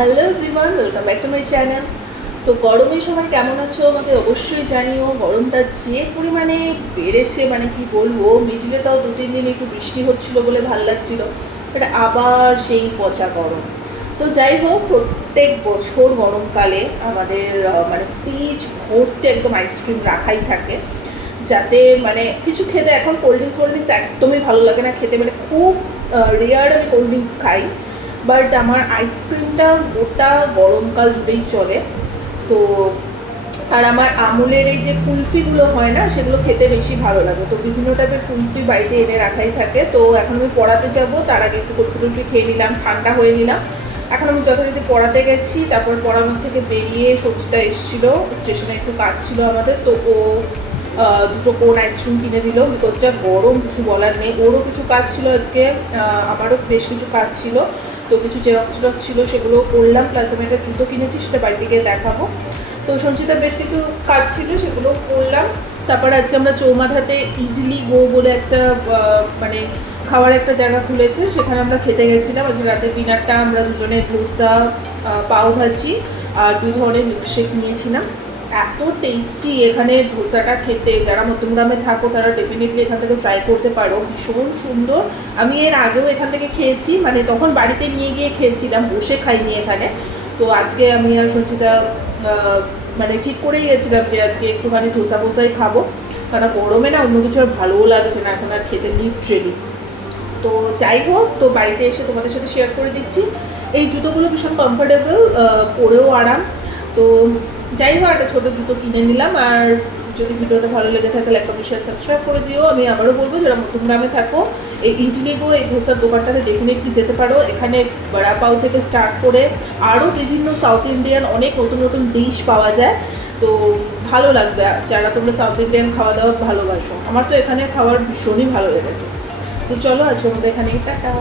Hello everyone, welcome back to my channel. তো গরমের সময় কেমন আছো আমাকে অবশ্যই জানিও। গরমটা যে পরিমাণে বেড়েছে মানে কি বলবো, মিডিলে তাও 2-3 দিন একটু বৃষ্টি হচ্ছিলো বলে ভাল লাগছিলো, বাট আবার সেই পচা গরম। তো যাই হোক, প্রত্যেক বছর গরমকালে আমাদের মানে ফ্রিজ ভর্তি একদম আইসক্রিম রাখাই থাকে, যাতে মানে কিছু খেতে, এখন কোল্ড ড্রিঙ্কস একদমই ভালো লাগে না খেতে, মানে খুব রেয়ার আমি কোল্ড ড্রিঙ্কস খাই, বাট আমার আইসক্রিমটা গোটা গরমকাল জুড়েই চলে। তো আর আমার আমুলের এই যে কুলফিগুলো হয় না, সেগুলো খেতে বেশি ভালো লাগে। তো বিভিন্ন টাইপের কুলফি বাড়িতে এনে রাখাই থাকে। তো এখন আমি পড়াতে যাব, তার আগে একটু কুলফি খেয়ে নিলাম, ঠান্ডা হয়ে নিলাম। এখন আমি যথারীতি পড়াতে গেছি, তারপর পড়ানোর থেকে বেরিয়ে সবজিটা এসেছিলো, স্টেশনে একটু কাজ ছিল আমাদের, তো ও দুটো কোন আইসক্রিম কিনে দিল, বিকজ যা গরম কিছু বলার নেই। ওরও কিছু কাজ ছিল আজকে, আমারও বেশ কিছু কাজ ছিল, তো কিছু জেরক্স ছিল, সেগুলো করলাম। প্লাস আমি একটা জুতো কিনেছি, সেটা বাড়ি থেকে দেখাবো। তো সঞ্চিতার বেশ কিছু কাজ ছিল, সেগুলো করলাম। তারপরে আজকে আমরা চৌমাথাতে ইডলি গো বলে একটা মানে খাওয়ার একটা জায়গা খুলেছে, সেখানে আমরা খেতে গেছিলাম। আজকে রাতের ডিনারটা আমরা দুজনে ধোসা, পাওভাজি আর 2 ধরনের মিল্কশেক নিয়েছিলাম। এত টেস্টি এখানে ধোসাটা খেতে, যারা মধ্যমগ্রামে থাকো তারা ডেফিনেটলি এখান থেকে ট্রাই করতে পারো, ভীষণ সুন্দর। আমি এর আগেও এখান থেকে খেয়েছি, মানে তখন বাড়িতে নিয়ে গিয়ে খেয়েছিলাম, বসে খাইনি এখানে। তো আজকে আমি আর সঞ্চিতা মানে ঠিক করেই গেছিলাম যে আজকে একটুখানি ধোসাই খাবো, কারণ গরমে না অন্য কিছু আর ভালোও লাগছে না এখন আর খেতে, লিটারেলি। তো যাই হোক, তো বাড়িতে এসে তোমাদের সাথে শেয়ার করে দিচ্ছি। এই জুতোগুলো ভীষণ কমফোর্টেবল, পরেও আরাম। তো যাই হোক, একটা ছোটো জুতো কিনে নিলাম। আর যদি ভিডিওটা ভালো লেগে থাকে লাইক কমেন্ট শেয়ার সাবস্ক্রাইব করে দিও। আমি আবারও বলবো, যারা মধ্যমগ্রামে থাকো এই ইডলি গো, এই ধোসার দোকানটাতে ডেফিনেটলি যেতে পারো। এখানে বড়া পাও থেকে স্টার্ট করে আরও বিভিন্ন সাউথ ইন্ডিয়ান অনেক নতুন নতুন ডিশ পাওয়া যায়। তো ভালো লাগবে যারা তোমরা সাউথ ইন্ডিয়ান খাওয়া দাওয়া ভালোবাসো। আমার তো এখানে খাওয়ার ভীষণই ভালো লেগেছে। তো চলো, আজকের মধ্যে এখানেই টাটা।